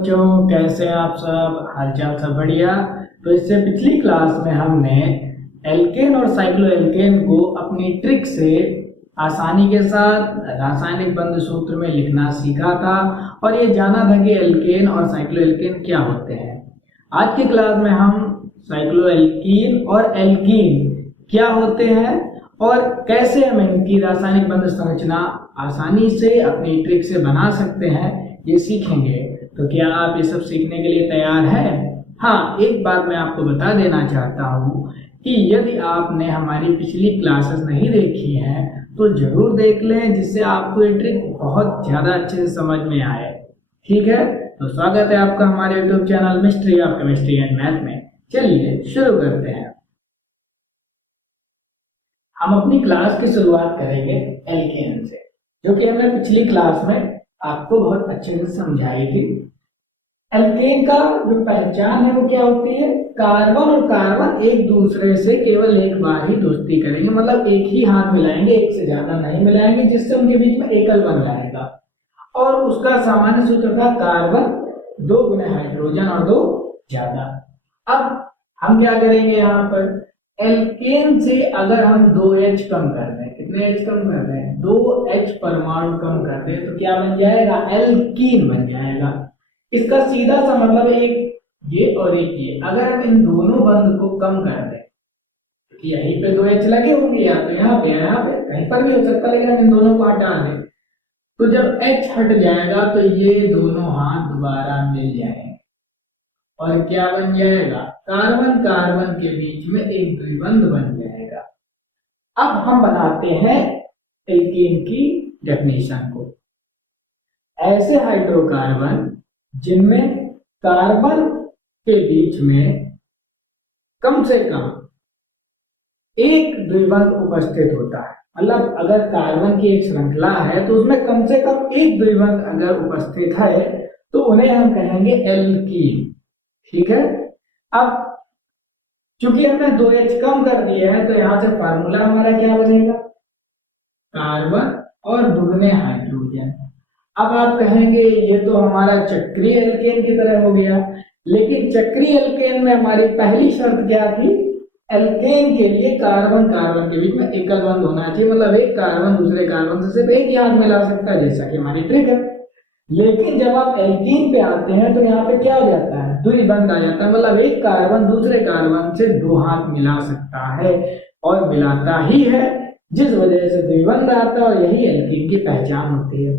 बच्चों, कैसे हैं आप सब? हालचाल सब बढ़िया। तो इससे पिछली क्लास में हमने एल्केन और साइक्लोएल्केन को अपनी ट्रिक से आसानी के साथ रासायनिक बंध सूत्र में लिखना सीखा था और ये जाना था कि एल्केन और साइक्लोएल्केन क्या होते हैं। आज की क्लास में हम साइक्लोएल्कीन और एल्कीन क्या होते हैं और कैसे हम इनकी रासायनिक बंध संरचना आसानी से अपनी ट्रिक से बना सकते हैं, ये सीखेंगे। तो क्या आप ये सब सीखने के लिए तैयार हैं? हाँ, एक बात मैं आपको बता देना चाहता हूँ कि यदि आपने हमारी पिछली क्लासेस नहीं देखी हैं तो जरूर देख लें, जिससे आपको ये ट्रिक बहुत ज़्यादा अच्छे से समझ में आए। ठीक है, तो स्वागत है आपका हमारे YouTube channel mystery of chemistry and math में। चलिए शुरू करते हैं। हम अपनी क्लास की शुरुआत करेंगे एल्केन से, जो कि हमने पिछली क्लास में आपको बहुत अच्छे से समझाई थी। एल्केन का जो पहचान है वो क्या होती है? कार्बन और कार्बन एक दूसरे से केवल एक बार ही दोस्ती करेंगे, मतलब एक ही हाथ मिलाएंगे, एक से ज्यादा नहीं मिलाएंगे, जिससे उनके बीच में एकल बन जाएगा। और उसका सामान्य सूत्र था कार्बन 2 गुना हाइड्रोजन और 2 ज्यादा। अब हम क्या करेंगे, यहाँ पर एल्केन से अगर हम 2H कम कर दें, कितने H कम कर दें? 2H परमाणु कम कर दें तो क्या बन जाएगा? एल्कीन बन जाएगा। इसका सीधा सा मतलब एक ये और एक ये, अगर हम इन दोनों बंध को कम कर दें, यहीं पे 2H लगे होंगे, या तो यहाँ पे कहीं पर भी हो सकता है, लेकिन हम इन दोनों को हटा दें तो जब H हट जाएगा तो ये दोनों हाथ दोबारा मिल जाएंगे और क्या बन जाएगा? कार्बन कार्बन के बीच में एक द्विबंध बन जाएगा। अब हम बनाते हैं एल्कीन की डेफिनेशन को। ऐसे हाइड्रोकार्बन जिनमें कार्बन के बीच में कम से कम एक द्विबंध उपस्थित होता है, मतलब अगर कार्बन की एक श्रृंखला है तो उसमें कम से कम एक द्विबंध अगर उपस्थित है तो उन्हें हम कहेंगे एल्कीन। ठीक है, अब चूंकि हमने 2H कम कर दिया है तो यहां से फार्मूला हमारा क्या बनेगा? कार्बन और दुगने हाइड्रोजन। अब आप कहेंगे ये तो हमारा चक्रीय एल्केन की तरह हो गया, लेकिन चक्रीय एल्केन में हमारी पहली शर्त क्या थी? एल्केन के लिए कार्बन कार्बन के बीच में एकल बंध होना चाहिए, मतलब एक कार्बन दूसरे कार्बन से सिर्फ एक ही हाथ मिला सकता है, जैसा कि हमारी ट्रिक है। लेकिन जब आप एल्कीन पे आते हैं तो यहाँ पे क्या हो जाता है? द्विबंध आ जाता है, मतलब एक कार्बन दूसरे कार्बन से 2 हाथ मिला सकता है और मिलाता ही है, जिस वजह से द्विबंध आता है और यही एल्कीन की पहचान होती है।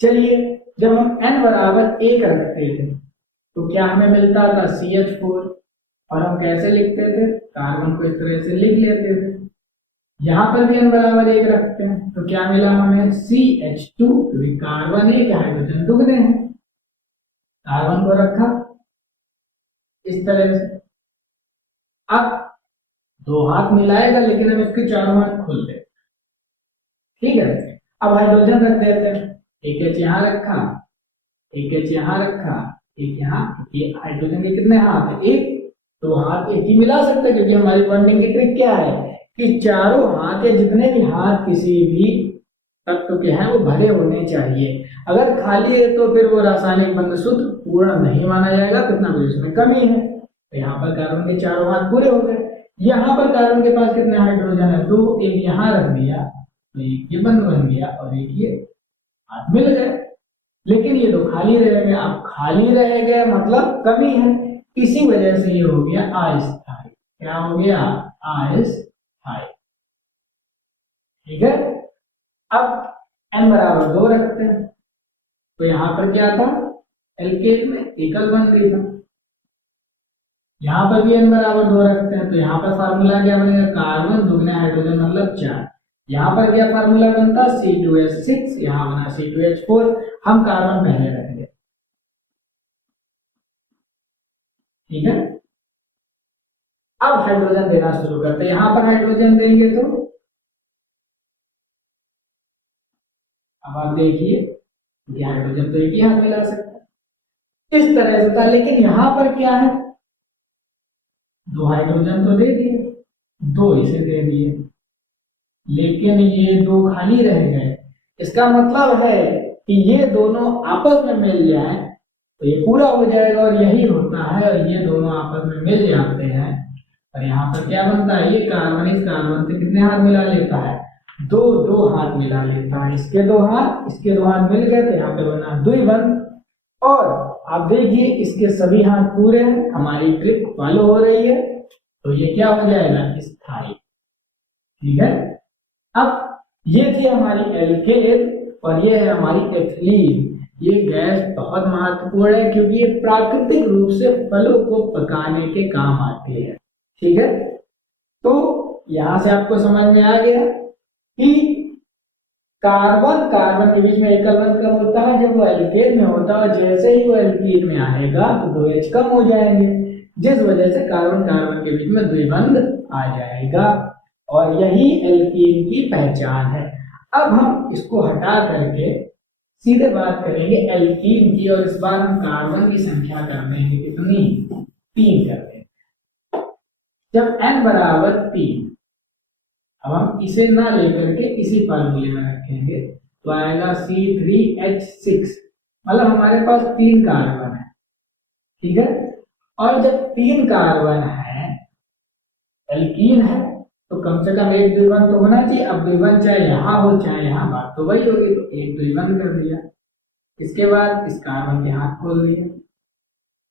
चलिए, जब हम n बराबर 1 रखते थे तो क्या हमें मिलता था? CH4। और हम कैसे लिखते थे? कार्बन को इस तरह से लिख लेते थे। यहाँ पर भी n बराबर 1 रखते हैं तो क्या मिला हमें? CH2, क्योंकि कार्बन एक हाइड्रोजन दुगने हैं। कार्बन को रखा इस तरह से। अब 2 हाथ मिलाएगा, लेकिन हम इसके चारों हाथ खोल देते। ठीक है, अब हाइड्रोजन रख देते हैं। एक H यहाँ रखा, एक H यहाँ रखा, एक यहाँ। ये हाइड्रोजन के कितने हाथ है? एक। तो हाथ एक ही मिला सकते हैं, क्योंकि हमारी बॉन्डिंग की ट्रिक क्या है कि चारों हाथ या जितने भी हाथ किसी भी तत्व के हैं वो भरे होने चाहिए। अगर खाली है तो फिर वो रासायनिक बंध सूत्र पूर्ण नहीं माना जाएगा, कितना भी उसमें कमी है। तो यहाँ पर कार्बन के चारों हाथ पूरे हो गए। यहाँ पर कार्बन के पास कितने हाइड्रोजन है? 2। एक यहाँ रख दिया तो एक ये बंध बन गया और एक ये हाथ मिल गए, लेकिन ये तो खाली रह गए। अब खाली रह गए मतलब कमी है, इसी वजह से ये हो गया अस्थायी। क्या हो गया? अस्थायी। ठीक है, अब n बराबर 2 रखते हैं तो यहां पर क्या था? एल्केन में एकल बंध था। यहां पर भी n बराबर 2 रखते हैं तो यहां पर फार्मूला क्या बनेगा? कार्बन दुगने हाइड्रोजन मतलब 4। यहां पर क्या फार्मूला बनता? C2H6, यहां बना C2H4। हम कार्बन पहले रखेंगे। ठीक है, अब हाइड्रोजन देना शुरू करते हैं। यहां पर हाइड्रोजन देंगे तो अब आप देखिए कि हाइड्रोजन तो एक ही हाथ मिला सकता है, इस तरह से था। लेकिन यहां पर क्या है? 2 हाइड्रोजन तो दे दिए, 2 इसे दे दिए, लेकिन ये 2 खाली रह गए। इसका मतलब है कि ये दोनों आपस में मिल जाए तो ये पूरा हो जाएगा और यही होता है, और ये दोनों आपस में मिल जाते हैं और यहाँ पर क्या बनता है, ये कार्बन इस कार्बन से कितने हाथ मिला लेता है, दो दो हाथ मिला लेता है, इसके दो हाथ इसके दो हाथ मिल गए तो यहाँ पे बना द्विबंध। और आप देखिए इसके सभी हाथ पूरे हैं, हमारी ट्रिक फॉलो हो रही है, तो ये क्या हो जाएगा, स्थायी। ठीक है, अब ये थी हमारी एल्केन और ये है हमारी एथिलीन। ये गैस बहुत महत्वपूर्ण है क्योंकि ये प्राकृतिक रूप से फलों को पकाने के काम आती है। ठीक है, तो यहां से आपको समझ में आ गया कि कार्बन कार्बन के बीच में एकल बंध कब होता है, जब वो एल्केन में होता है, और जैसे ही वो एल्कीन में आएगा तो दो H कम हो जाएंगे, जिस वजह से कार्बन कार्बन के बीच में द्विबंध आ जाएगा, और यही एल्कीन की पहचान है। अब हम इसको हटा करके सीधे बात करेंगे एल्कीन की, और इस बार हम कार्बन की संख्या करते हैं कितनी, 3 करते हैं। जब n बराबर 3, अब हम इसे ना लेकर के इसी फार्मूले में रखेंगे तो आएगा C3H6, मतलब हमारे पास 3 कार्बन है। ठीक है, और जब 3 कार्बन है, एल्कीन है, तो कम से कम एक द्विबंध तो होना चाहिए। अब द्विबंध चाहे यहाँ हो चाहे यहाँ, बात तो वही होगी, तो एक द्विबंध कर दिया। इसके बाद इस कार्बन के हाथ खोल दिए,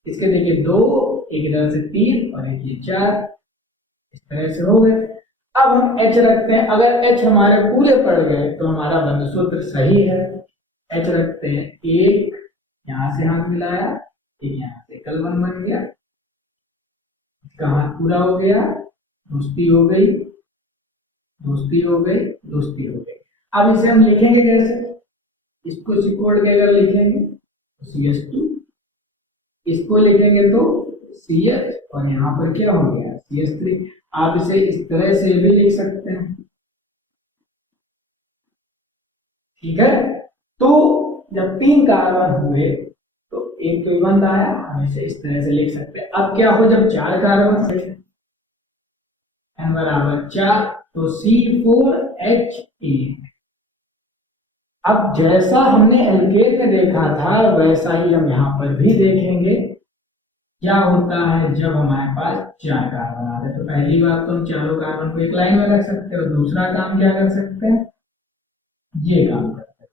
इसके देखिए 2, एक इधर से 3 और एक ये 4, इस तरह से हो गए। अब हम H रखते हैं, अगर H हमारे पूरे पड़ गए तो हमारा बंध सूत्र सही है। H रखते हैं, एक यहां से हाथ मिलाया, एक यहां से एकल बंध बन गया, इसका हाथ पूरा हो गया, दोस्ती हो गई, दोस्ती हो गई, दोस्ती हो गई। अब इसे हम लिखेंगे कैसे, इसको सिकोड़ के अगर लिखेंगे तो CH2, इसको लिखेंगे तो CH, और यहाँ पर क्या हो गया, CH3। आप इसे इस तरह से भी लिख सकते हैं। ठीक है, तो जब 3 कार्बन हुए तो एक द्विबंध आया, हम इसे इस तरह से लिख सकते हैं। अब क्या हो जब 4 कार्बन से, n बराबर 4, तो C4H8। अब जैसा हमने एल्केन में देखा था वैसा ही हम यहाँ पर भी देखेंगे। क्या होता है जब हमारे पास 4 कार्बन आ रहे, तो पहली बात तो हम चारों कार्बन को एक लाइन में रख सकते हैं, और दूसरा काम क्या कर सकते हैं, ये काम कर सकते हैं।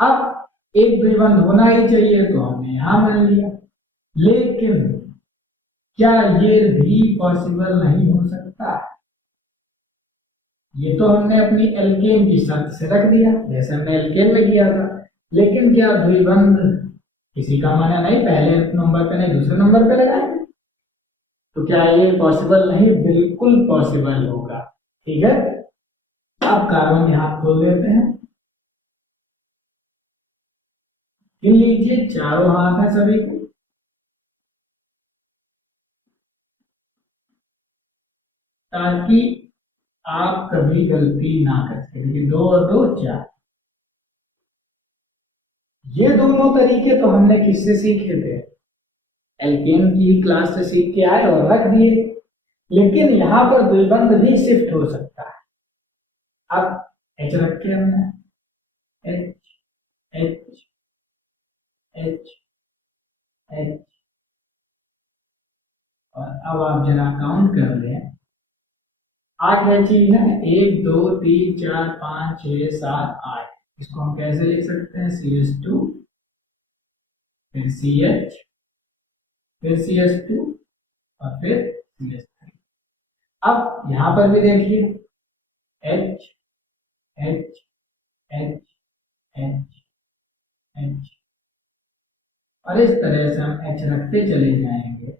अब एक द्विबंध होना ही चाहिए तो हमने यहां मान लिया, लेकिन क्या ये भी पॉसिबल नहीं हो सकता, ये तो हमने अपनी एल्केन की शर्त से रख दिया जैसे हमने एल्केन में किया था, लेकिन क्या द्विबंध किसी का माना नहीं, पहले नंबर पे नहीं दूसरे नंबर पे लगाएंगे, तो क्या ये पॉसिबल नहीं, बिल्कुल पॉसिबल होगा। ठीक है, अब कार्बन के हाथ खोल देते हैं, गिन लीजिए चारों हाथ है सभी को, ताकि आप कभी गलती ना कर सके। देखिए 2 और 2 4, ये दोनों तरीके तो हमने किससे सीखे थे, एल्केन की क्लास से सीख के आए और रख दिए, लेकिन यहां पर द्विबंध भी शिफ्ट हो सकता है। अब H रखे हमने, H H H H, और अब आप जरा काउंट कर लें, 8 H ही है, 1 2 3 4 5 6 7 8। इसको हम कैसे लिख सकते हैं, CH2 फिर CH फिर CH2 और फिर CH3। अब यहां पर भी देखिए H H H H H, और इस तरह से हम H रखते चले जाएंगे।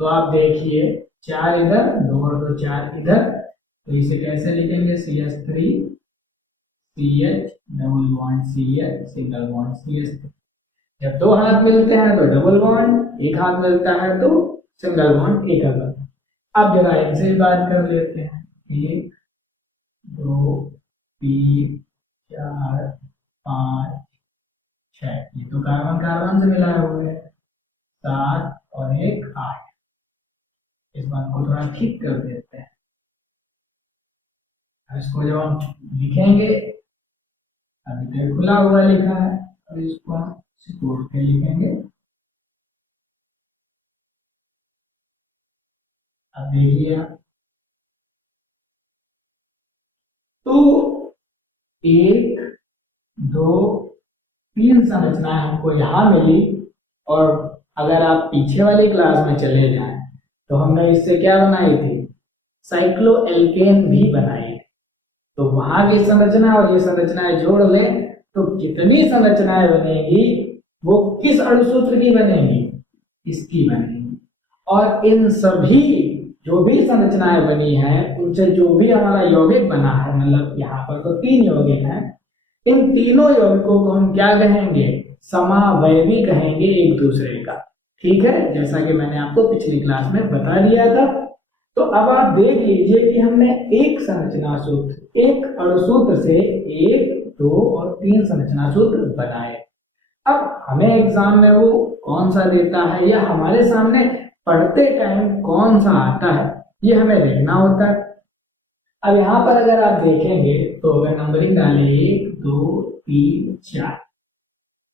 तो आप देखिए 4 इधर, 2 और 2 4 इधर, तो इसे कैसे लिखेंगे, CH3 CH double bond CH single bond CH3। जब 2 हाथ मिलते हैं तो डबल बॉन्ड, एक हाथ मिलता है तो सिंगल बॉन्ड, एक अलग। अब जरा इनसे ही बात कर लेते हैं, 1 2 3 4 5 6, ये तो कार्बन कार्बन से मिला हुआ है, 7 और 1 8। इस बात को थोड़ा ठीक कर देते हैं, इसको जब हम लिखेंगे, अभी तक खुला हुआ लिखा है, और इसको हम सिकोड़ के लिखेंगे अब देखिए आप, तो एक, दो, तीन संरचनाएं हमको यहाँ मिली। और अगर आप पीछे वाली क्लास में चले जाएं तो हमने इससे क्या बनाई थी, साइक्लोएल्केन भी बनाई थी। तो वहां की संरचना और ये संरचनाएं जोड़ लें तो जितनी संरचनाएं बनेगी वो किस अणुसूत्र की बनेगी, इसकी बनेगी। और इन सभी जो भी संरचनाएं बनी हैं उनसे जो भी हमारा यौगिक बना है, मतलब यहाँ पर तो तीन यौगिक हैं, इन तीनों यौगिकों को हम क्या कहेंगे, समावयवी कहेंगे एक दूसरे का। ठीक है, जैसा कि मैंने आपको पिछली क्लास में बता दिया था। तो अब आप देख लीजिए कि हमने एक संरचना सूत्र, एक अणुसूत्र से एक, दो और तीन संरचना सूत्र बनाए। अब हमें एग्जाम में वो कौन सा देता है या हमारे सामने पढ़ते टाइम कौन सा आता है, ये हमें देखना होता है। अब यहाँ पर अगर आप देखेंगे तो अगर नंबरिंग डालें 1 2 3 4,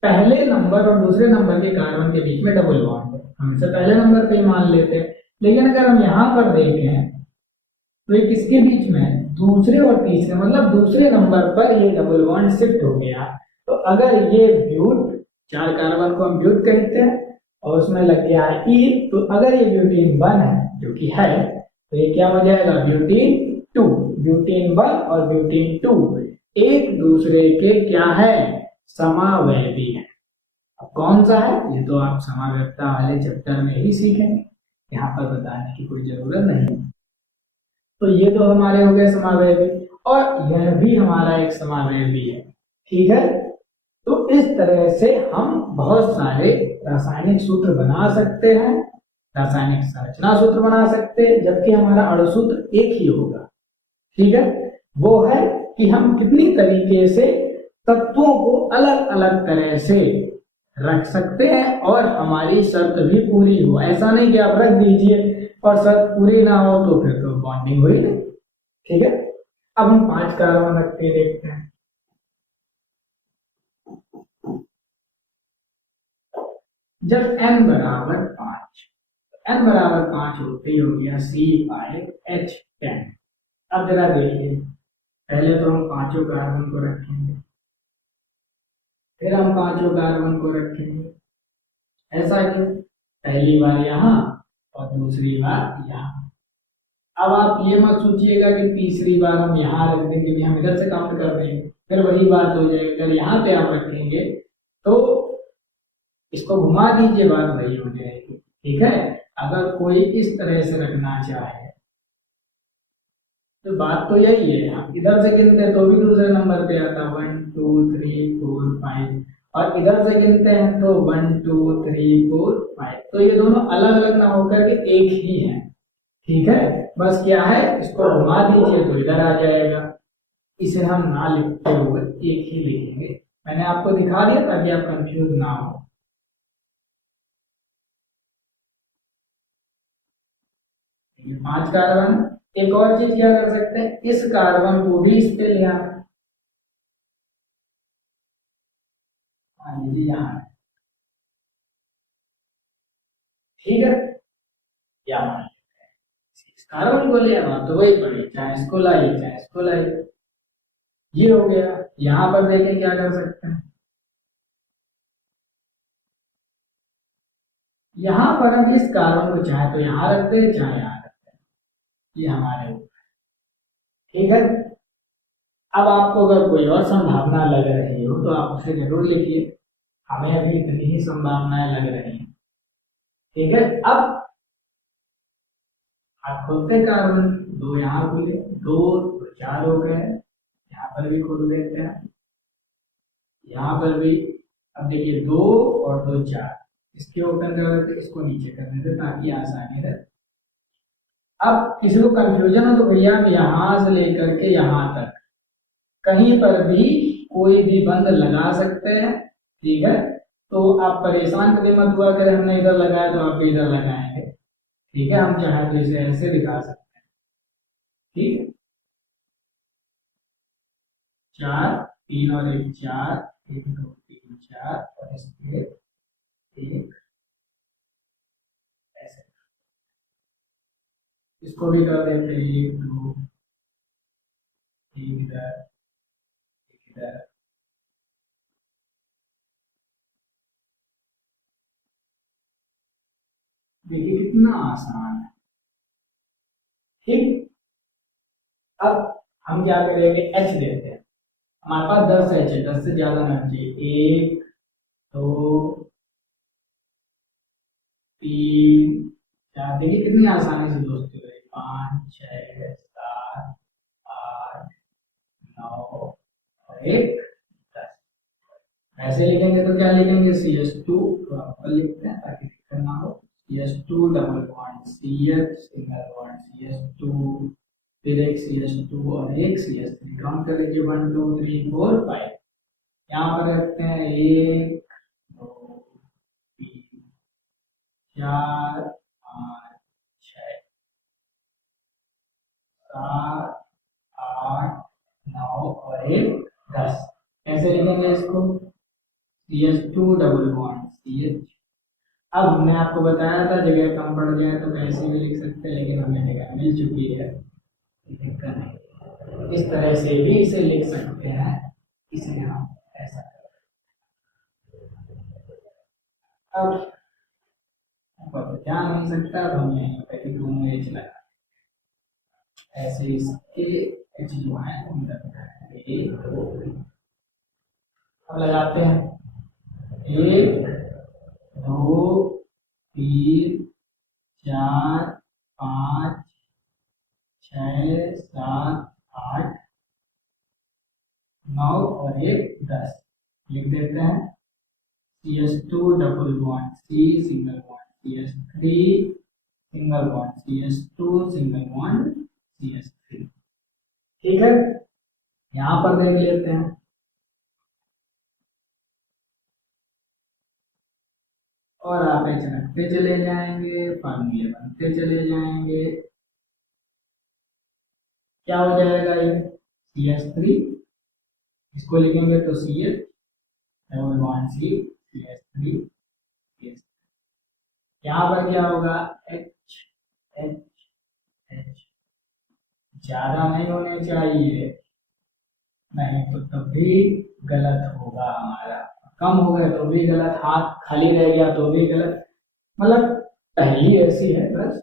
पहले नंबर और दूसरे नंबर के कार्बन के बीच में डबल बॉन्ड है, हम इसे पहले नंबर पे ही मान लेते हैं। लेकिन अगर हम यहाँ पर देखें तो ये किसके बीच में, दूसरे और तीसरे, मतलब दूसरे नंबर पर ये डबल बॉन्ड शिफ्ट हो गया। तो अगर ये ब्यूट, चार कार्बन को हम ब्यूट कहते हैं और उसमें लग गया है ई, तो अगर ये ब्यूटीन 1 है जो कि है, तो ये क्या हो जाएगा, ब्यूटीन 2। ब्यूटीन 1 और ब्यूटीन 2 एक दूसरे के क्या है, समावयवी है। अब कौन सा है ये तो आप समावयवता वाले चैप्टर में ही सीखेंगे, यहाँ पर बताने की कोई जरूरत नहीं। तो ये तो हमारे हो गए समावयवी, और यह भी हमारा एक समावयवी है। ठीक है, तो इस तरह से हम बहुत सारे रासायनिक सूत्र बना सकते हैं, रासायनिक संरचना सूत्र बना सकते हैं, जबकि हमारा अणुसूत्र एक ही होगा। ठीक है, वो है कि हम कितनी तरीके से तत्वों को अलग अलग तरह से रख सकते हैं और हमारी शर्त भी पूरी हो। ऐसा नहीं कि आप रख दीजिए और शर्त पूरी ना हो तो फिर तो बॉन्डिंग हुई नहीं। ठीक है, अब हम 5 कार्बन रख के देखते हैं। जब n बराबर 5, n बराबर 5 होते ही हो गया C5H10। अब जरा देखिए, पहले तो हम पांचों कार्बन को रखेंगे, फिर हम पांचों कार्बन को रखेंगे, ऐसा क्यों, पहली बार यहाँ और दूसरी बार यहाँ। अब आप ये मत सोचिएगा कि तीसरी बार हम यहाँ रख देंगे, भी हम इधर से काउंट कर देंगे, फिर वही बात हो जाएगी। अगर यहाँ पे आप रखेंगे तो इसको घुमा दीजिए, बात वही हो जाएगी। ठीक है, अगर कोई इस तरह से रखना चाहे तो बात तो यही है, आप इधर से गिनते तो भी दूसरे नंबर पे आता 1 2 3 4 5, और इधर से गिनते हैं तो 1 2 3 4 5, तो ये दोनों अलग अलग ना होकर के एक ही है। ठीक है, बस क्या है, इसको घुमा दीजिए तो इधर आ जाएगा। इसे हम ना लिखते हुए एक ही लिखेंगे, मैंने आपको दिखा दिया ताकि आप कंफ्यूज ना हो। 5 कार्बन। एक और चीज क्या कर सकते हैं, इस कार्बन को भी इस पे ले आना। मान लीजिए यहाँ, ठीक है, या मान इस कार्बन को ले आना तो वही पड़ी, चाहे इसको लाइए चाहे इसको लाइए। ये हो गया। यहाँ पर देखें क्या कर सकते हैं, यहाँ पर हम इस कार्बन को चाहे तो यहाँ रखते हैं चाहे यहाँ रखते हैं, ये हमारे ऊपर। ठीक है, अब आपको अगर कोई और संभावना लग रही हो तो आप उसे जरूर लिखिए, हमें अभी इतनी ही संभावनाएं लग रही हैं। ठीक है, अब आप खोलते कार्बन, दो यहाँ खुले, दो तो 4 हो गए, यहाँ पर भी खोल देते हैं, यहाँ पर भी। अब देखिए 2 और 2 4, इसके ओपन कर देते, इसको नीचे कर देते ताकि आसानी रहे। अब किसी को कंफ्यूजन हो तो भैया हम यहाँ से लेकर के यहाँ तक कहीं पर भी कोई भी बंद लगा सकते हैं। ठीक है, तो आप परेशान कभी मत हुआ करें, हमने इधर लगाया तो आप भी इधर लगाएंगे। ठीक है, हम चाहे तो इसे ऐसे दिखा सकते हैं। ठीक है, 4 3 और 1 4, 1 2 3 4 और इसके 1 ऐसे। इसको भी कर देते हैं 1 2, एक इधर एक इधर। देखिए कितना आसान है। ठीक, अब हम क्या करेंगे, एच देते हैं। हमारे पास 10 एच है, 10 से ज्यादा ना चाहिए। 1 2 3 4, देखिए कितनी आसानी से दोस्तों है। 5 6 7 8 9 और 1 10। ऐसे लिखेंगे तो क्या लिखेंगे, CS2 प्रॉपर लिखते हैं ताकि दिक्कत ना हो। CS2 double bond CH single bond CS2, फिर एक CS2 और एक CS3। काउंट कर लीजिए 1 2 3 4 5। यहाँ पर रखते हैं 1 2 3 4 5 6 7 8 9 और 1 10। कैसे लिखेंगे इसको, CS2 डबल बॉन्ड CH। अब मैं आपको बताया था जगह कम पड़ जाए तो कैसे भी लिख सकते हैं, लेकिन हमें जगह मिल चुकी है, दिक्कत नहीं। इस तरह से भी इसे लिख सकते हैं, इसलिए हम ऐसा करें। अब ऊपर क्या नहीं सकता तो हम यहीं पे एच लगा, ऐसे इसके एच जो है हम लगाएंगे 1 2 3। अब लगाते हैं 1 2 3 4 5 6 7 8 9 और 1 10। लिख देते हैं CS2 double bond C single bond CS3 single bond CS2 single bond CS3। ठीक है, यहां पर देख लेते हैं। और आप एच रखते चले जाएंगे, फार्मूले बनते चले जाएंगे। क्या हो जाएगा ये CS3, इसको लिखेंगे तो CH double bond C CS3 CS। यहाँ पर क्या होगा, H H H ज्यादा नहीं होने चाहिए, नहीं तो तब भी गलत होगा हमारा। कम हो गए तो भी गलत, हाथ खाली रह गया तो भी गलत। मतलब पहेली ऐसी है, बस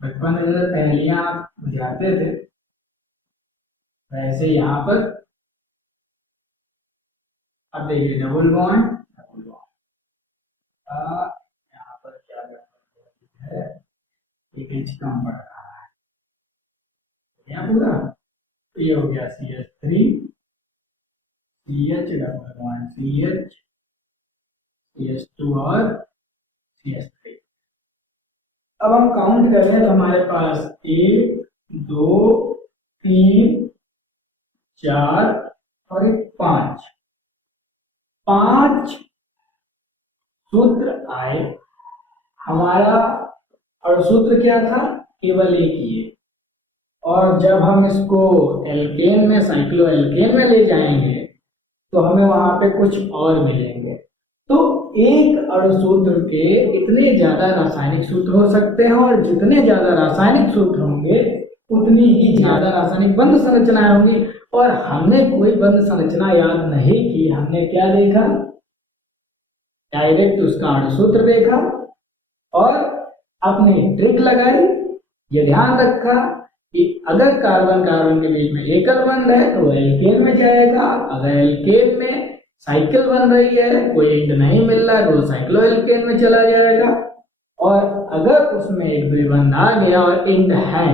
बचपन में जैसे पहेलियां आप बुझाते थे वैसे यहाँ पर। अब देखिए डबल बॉन्ड डबल बॉन्ड, यहाँ पर क्या है, एक इंच कम बढ़ रहा है यहाँ पूरा। तो ये हो गया CS3 CH double bond CH CS2 और CS3। अब हम काउंट कर रहे हैं तो हमारे पास 1 2 3 4 और 5 5 सूत्र आए। हमारा और सूत्र क्या था, केवल एक ही है। और जब हम इसको एल्केन में, साइक्लो एल्केन में ले जाएंगे तो हमें वहां पे कुछ और मिलेंगे। तो एक अणुसूत्र के इतने ज्यादा रासायनिक सूत्र हो सकते हैं, और जितने ज्यादा रासायनिक सूत्र होंगे उतनी ही ज्यादा रासायनिक बंध संरचनाएं होंगी। और हमने कोई बंध संरचना याद नहीं की, हमने क्या देखा, डायरेक्ट उसका अणुसूत्र देखा और अपनी ट्रिक लगाई। ये ध्यान रखा कि अगर कार्बन कार्बन के बीच में एकल बंध है तो एल्केन में जाएगा, अगर एल्केन में साइकिल बन रही है, कोई एंड नहीं मिल रहा है तो साइक्लो एल्केन में चला जाएगा। और अगर उसमें एक द्विबंध आ गया और एंड है,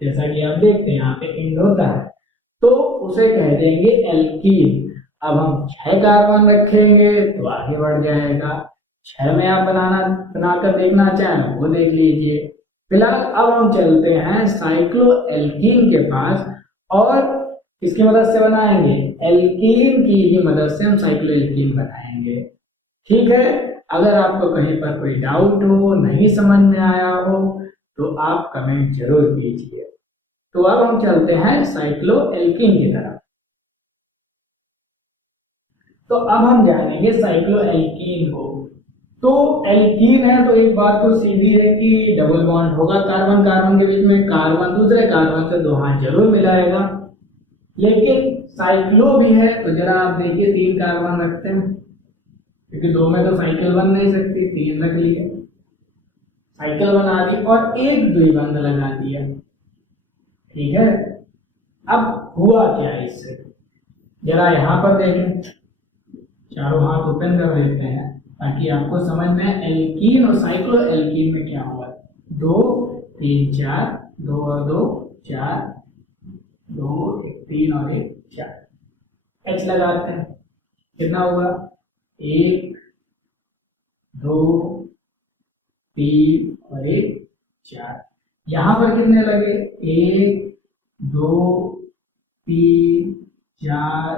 जैसा कि आप देखते हैं यहाँ पे एंड होता है, तो उसे कह देंगे एल्कीन। अब हम 6 कार्बन रखेंगे तो आगे बढ़ जाएगा। 6 में आप बनाकर देखना चाहें वो देख लीजिए। फिलहाल अब हम चलते हैं साइक्लो एल्कीन के पास, और इसकी मदद से बनाएंगे, एल्कीन की ही मदद से हम साइक्लो एल्कीन बनाएंगे। ठीक है, अगर आपको कहीं पर कोई डाउट हो, नहीं समझ में आया हो तो आप कमेंट जरूर कीजिए। तो अब हम चलते हैं साइक्लो एल्कीन की तरफ। तो अब हम जानेंगे साइक्लो एल्कीन को। तो एल्कीन है तो एक बात तो सीधी है कि डबल बॉन्ड होगा कार्बन कार्बन के बीच में, कार्बन दूसरे कार्बन से दो हाथ जरूर मिलाएगा। लेकिन साइक्लो भी है तो जरा आप देखिए 3 कार्बन रखते हैं, क्योंकि 2 में तो साइकिल बन नहीं सकती, 3 रख लिए, साइकिल बना दी और एक द्विबंध लगा दिया। ठीक है, अब हुआ क्या इससे, जरा यहां पर देखें, चारों हाथ ओपन कर देते हैं ताकि आपको समझ में आए एल्कीन और साइक्लो एल्कीन में क्या हुआ। 2 3 4, 2 और 2 4, 2 1 3 और 1 4, एच लगाते हैं, कितना हुआ 1 2 3 और 1 4। यहां पर कितने लगे 1 2 3 4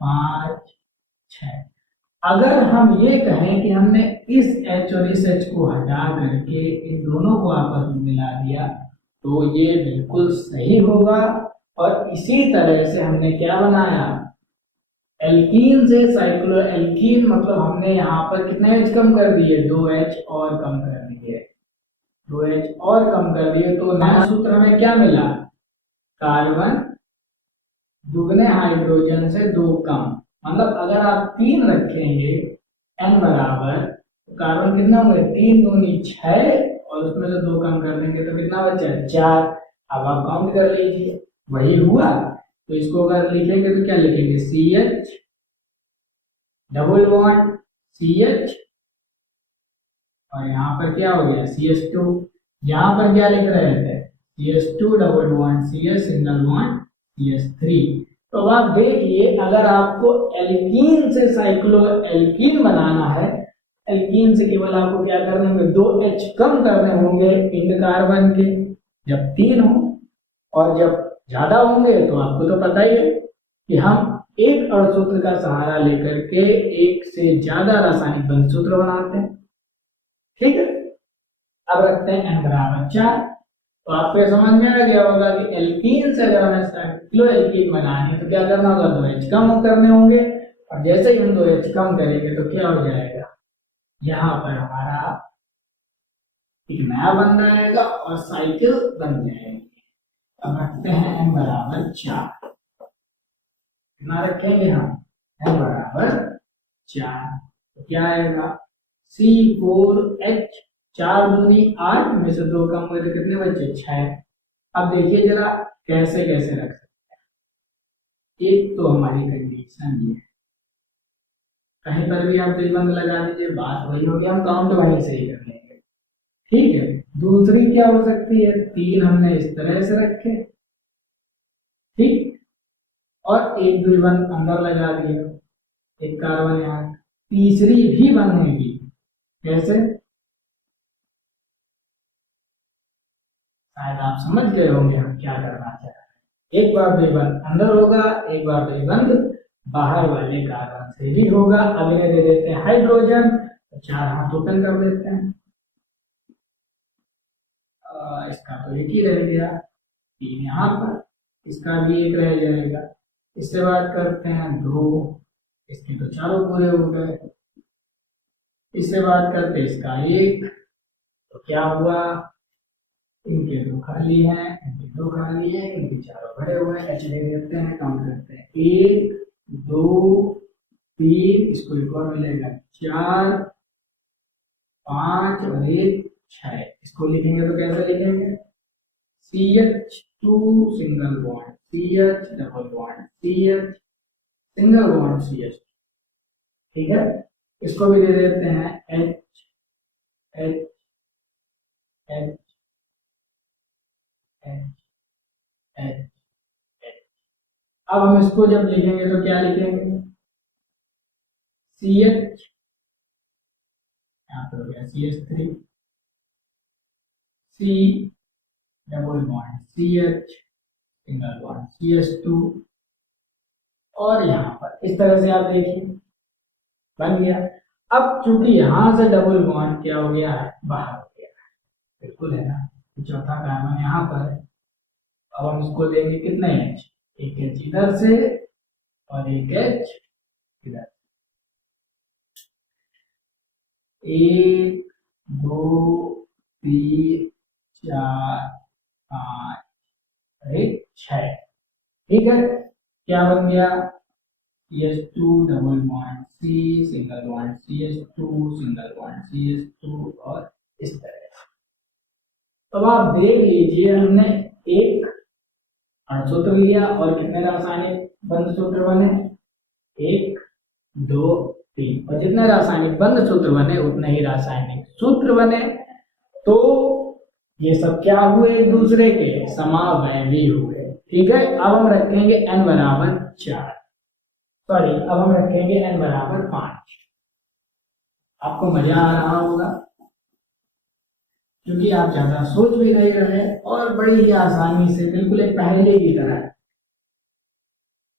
5 6। अगर हम ये कहें कि हमने इस H और इस H को हटा करके इन दोनों को आपस में मिला दिया तो ये बिल्कुल सही होगा। और इसी तरह से हमने क्या बनाया, एल्कीन से साइक्लो एल्कीन, मतलब हमने यहाँ पर कितने H कम कर दिए, 2H और कम कर दिए, 2H और कम कर दिए, तो नया सूत्र में क्या मिला, कार्बन दुगने हाइड्रोजन से 2 कम। मतलब अगर आप 3 रखेंगे n बराबर, तो कार्बन कितना होंगे 3 दूनी 6 और उसमें से 2 कम कर देंगे तो कितना बचा 4। अब आप काउंट कर लीजिए, वही हुआ। तो इसको अगर लिखेंगे तो क्या लिखेंगे CH डबल बॉन्ड CH और यहाँ पर क्या हो गया CH2। यहाँ पर क्या लिख रहे थे CH2 double bond CH single bond CH3। तो अब आप देखिए, अगर आपको एल्कीन से साइक्लो एल्कीन बनाना है, एल्कीन से केवल आपको क्या करने होंगे 2H कम करने होंगे पिंड कार्बन के, जब 3 हो, और जब ज्यादा होंगे तो आपको तो पता ही है कि हम एक अणुसूत्र का सहारा लेकर के एक से ज्यादा रासायनिक बंध सूत्र बनाते हैं। ठीक है, अब रखते हैं n बराबर 4। तो आपको ये समझ में आ गया होगा कि एल्कीन से अगर हमें साइक्लो एल्कीन बनानी है तो क्या करना होगा, 2H कम करने होंगे, और जैसे ही हम 2H कम करेंगे तो क्या हो जाएगा, यहाँ पर हमारा एक नया बन जाएगा और साइकिल बन जाएगी। अब रखते हैं n बराबर 4, कितना रखेंगे हम n बराबर 4, तो क्या आएगा C4H, 4 दूनी 8 में से 2 कम हुए तो कितने बचे 6। अब देखिए जरा कैसे कैसे रख सकते हैं। एक तो हमारी कंडीशन ये है, कहीं पर भी आप द्विबंध लगा दीजिए, बात वही होगी, हम काउंट वहीं से ही कर लेंगे। ठीक है, दूसरी क्या हो सकती है, 3 हमने इस तरह से रखे, ठीक, और एक द्विबंध अंदर लगा दिया, एक कार्बन यहाँ, तीसरी भी बनेगी, कैसे, शायद आप समझ गए होंगे हम क्या करना चाह रहे हैं। एक बार द्विबंध अंदर होगा, एक बार द्विबंध बाहर वाले कार्बन से भी होगा। अब इन्हें दे देते हैं हाइड्रोजन, तो 4 हाथ ओपन कर देते हैं, इसका तो एक ही रह गया, 3 यहाँ पर, इसका भी एक रह जाएगा। इससे बात करते हैं 2, इसके तो चारों पूरे हो गए। इससे बात करते हैं इसका 1, तो क्या हुआ, इनके 2 खाली हैं, इनके 2 खाली हैं, इनके चारों भरे हुए हैं। H ले लेते हैं, काउंट करते हैं 1 2 3, इसको एक और मिलेगा 4 5 और 1 6। इसको लिखेंगे तो कैसे लिखेंगे, CH2 single bond CH double bond CH single bond CH। ठीक है, इसको भी दे देते हैं H H H H H H। अब हम इसको जब लिखेंगे तो क्या लिखेंगे, CH, यहाँ पर हो गया CH3, C double bond CH single bond CH2, और यहाँ पर इस तरह से आप देखिए बन गया। अब चूंकि यहां से डबल बॉन्ड क्या हो गया है, बाहर हो गया है, बिल्कुल है ना, चौथा कार्बन यहाँ पर है। अब हम इसको लेंगे कितने H, एक H इधर से और एक H इधर। 1 2 3 4 5 1 6। ठीक है, क्या बन गया? CH2 double bond C single bond CH2 single bond CH2 और इस तरह। तो आप देख लीजिए, हमने एक अणुसूत्र लिया और कितने रासायनिक बंध सूत्र बने? 1 2 3, और जितने रासायनिक बंध सूत्र बने उतने ही रासायनिक सूत्र बने। तो ये सब क्या हुए? एक दूसरे के समावयवी हुए। ठीक है, अब हम रखेंगे n बराबर 4, सॉरी अब हम रखेंगे n बराबर 5। आपको मजा आ रहा होगा क्योंकि आप ज्यादा सोच भी नहीं रहे और बड़ी ही आसानी से बिल्कुल एक पहेली की तरह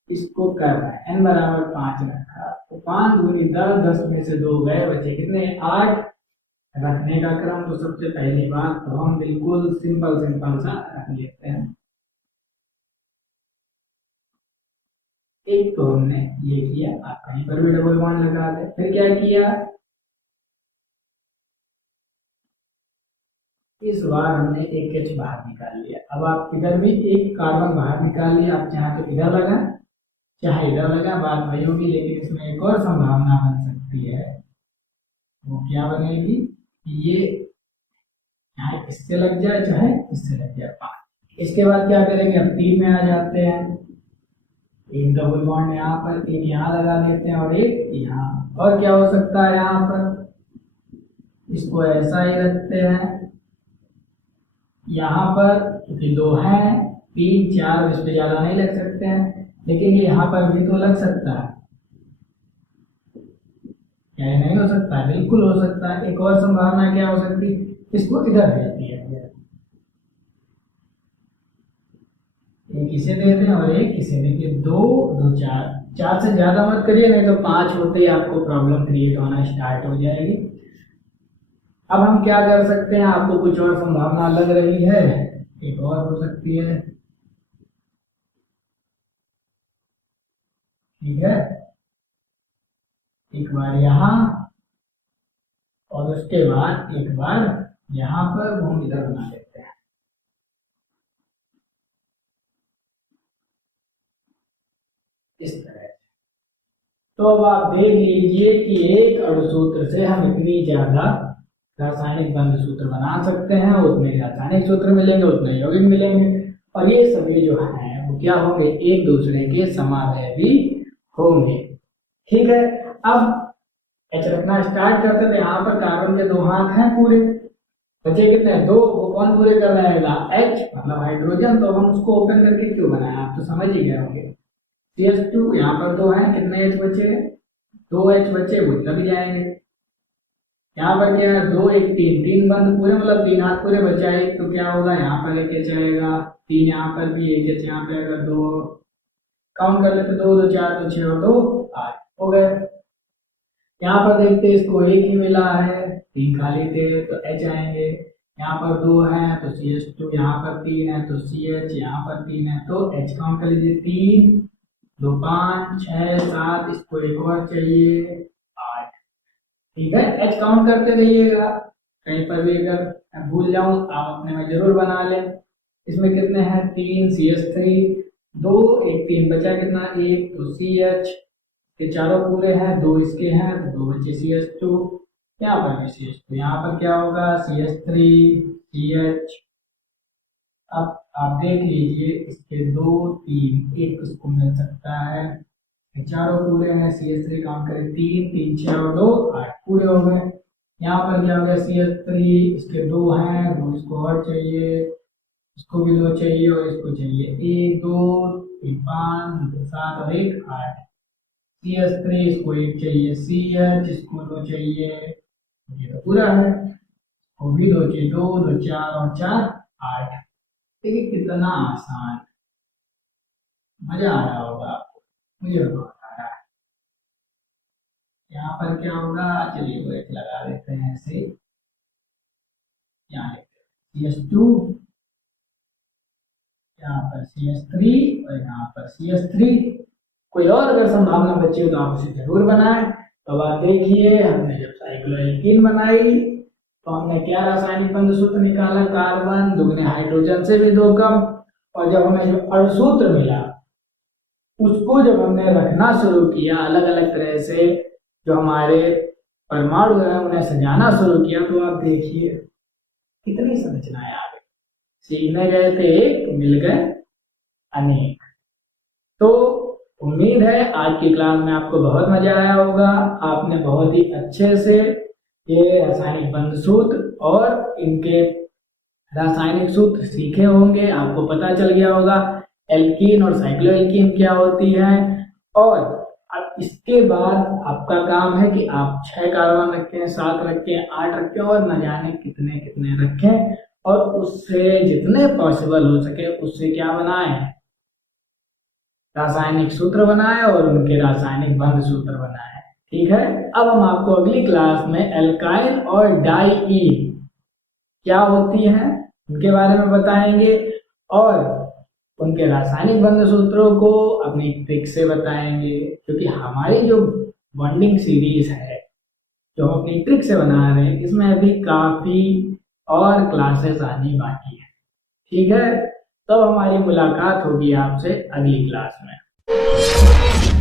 इसको कर रहे हैं। n बराबर 5 रखा तो 5 दूनी 10, 10 में से 2 गए, बचे कितने? 8। रखने का क्रम तो सबसे पहली बात तो हम बिल्कुल सिंपल सा रख लेते हैं। एक तो हमने ये किया, आप कहीं पर भी डबल बॉन्ड लगा दे। फिर क्या किया? इस बार हमने एक H बाहर निकाल लिया। अब आप इधर भी एक कार्बन बाहर निकाल लिया, आप चाहे तो इधर लगा चाहे इधर लगा, बात वही होगी। लेकिन इसमें एक और संभावना बन सकती है, वो क्या बनेगी? ये चाहे इससे लग जाए चाहे इससे लग जाए 5। इसके बाद क्या करेंगे? अब 3 में आ जाते हैं। एक डबल बॉन्ड यहाँ पर, एक यहाँ लगा देते हैं और एक यहाँ। और क्या हो सकता है यहाँ पर? इसको ऐसा ही रखते हैं। यहाँ पर क्योंकि 2 है, 3 4 इस पे ज्यादा नहीं लग सकते हैं, लेकिन ये यहाँ पर भी तो लग सकता है। क्या ये नहीं हो सकता है? बिल्कुल हो सकता है। एक और संभावना क्या हो सकती है? इसको इधर भेज दिया गया, एक इसे दे दें और एक इसे देखिए। 2 2 4, 4 से ज्यादा मत करिए, नहीं तो 5 होते ही आपको प्रॉब्लम क्रिएट होना स्टार्ट हो जाएगी। अब हम क्या कर सकते हैं? आपको कुछ और संभावना लग रही है? एक और हो सकती है। ठीक है, एक बार यहाँ और उसके बाद एक बार यहाँ पर हम इधर बना लेते हैं। इस तरह। तो अब आप देख लीजिए कि एक अणुसूत्र से हम इतनी ज्यादा रासायनिक बंध सूत्र बना सकते हैं, उतने रासायनिक सूत्र मिलेंगे, उतने यौगिक मिलेंगे, और ये सभी जो हैं वो क्या होंगे? एक दूसरे के समावयवी होंगे। ठीक है, अब H रखना स्टार्ट करते थे। यहाँ पर कार्बन के 2 हाथ हैं पूरे, बचे कितने? 2। वो कौन पूरे कर रहेगा? H मतलब हाइड्रोजन। तो हम उसको ओपन करके क्यों बनाया, आप तो समझ ही गए होंगे। CH2 यहाँ पर 2 हैं, कितने H बचे? 2 H बचे, वो लग जाएंगे। यहाँ पर क्या है? 2 1 3, 3 बंद पूरे, मतलब 3 हाथ पूरे बचा एक, तो क्या होगा? यहाँ पर एक H आएगा, 3 यहाँ पर भी एक H, यहाँ पे अगर 2 काउंट कर लेते, 2 2 4 तो 6 और 2 8 हो गए। यहाँ पर देखते इसको एक ही मिला है, 3 खाली थे तो H आएंगे। यहाँ पर 2 है तो CH2, यहाँ पर 3 है तो CH, यहाँ पर 3 है तो H। काउंट कर लीजिए, 3 2 5 6 7, इसको एक और चाहिए 8। ठीक है, H काउंट करते रहिएगा, कहीं पर भी अगर भूल जाऊं आप अपने में जरूर बना लें। इसमें कितने हैं? 3 CH3, 2 1 3 बचा कितना? 1 तो CH, ये चारों पूरे हैं, 2 इसके हैं तो 2 बचे CH2, यहाँ पर भी CH2, यहाँ पर क्या होगा? CH3 CH। अब आप देख लीजिए, इसके 2 3 1 इसको मिल सकता है, ये चारों पूरे हैं। CH3 काउंट करें, 3 3 6 और 2 8 पूरे हो गए। यहाँ पर क्या हो गया? CH3, इसके 2 हैं, 2 इसको और चाहिए, इसको भी 2 चाहिए और इसको चाहिए 1 2 3 5 7 और 1 8। CH3 इसको 1 चाहिए, CH इसको 2 चाहिए, ये तो पूरा है, वो भी 2 चाहिए, 2 2 4 और 4 8। देखिए कितना आसान, मजा आ रहा होगा आपको, मुझे तो बहुत आ रहा है। यहाँ पर क्या होगा? चलिए वो एक लगा देते हैं ऐसे, यहाँ CH2, यहाँ पर CH3 और यहाँ पर CH3। कोई और अगर संभावना बची हो तो आप उसे जरूर बनाएं। तो अब आप देखिए, हमने जब साइक्लोएल्कीन बनाई तो हमने क्या रासायनिक बंध सूत्र निकाला, कार्बन दुगने हाइड्रोजन से भी 2 कम। और जब हमें जो अणु सूत्र मिला उसको जब हमने रखना शुरू किया अलग अलग तरह से, जो हमारे परमाणु है उन्हें सजाना शुरू किया, तो आप देखिए कितनी संरचनाएं आ गई। सीखने गए थे एक, मिल गए अनेक। तो उम्मीद है आज की क्लास में आपको बहुत मजा आया होगा। आपने बहुत ही अच्छे से ये रासायनिक बंध सूत्र और इनके रासायनिक सूत्र सीखे होंगे। आपको पता चल गया होगा एल्कीन और साइक्लोएल्कीन क्या होती है। और अब इसके बाद आपका काम है कि आप 6 कार्बन रखें, 7 रखें, 8 रखें और न जाने कितने कितने रखें, और उससे जितने पॉसिबल हो सके उससे क्या बनाएं, रासायनिक सूत्र बनाएं और उनके रासायनिक बंध सूत्र बनाएं। ठीक है, अब हम आपको अगली क्लास में एल्काइल और डाइईन क्या होती हैं उनके बारे में बताएंगे, और उनके रासायनिक बंध सूत्रों को अपनी ट्रिक से बताएंगे। क्योंकि हमारी जो बॉन्डिंग सीरीज है जो हम अपनी ट्रिक से बना रहे हैं, इसमें अभी काफी और क्लासेस आनी बाकी है। ठीक है, तो हमारी मुलाकात होगी आपसे अगली क्लास में।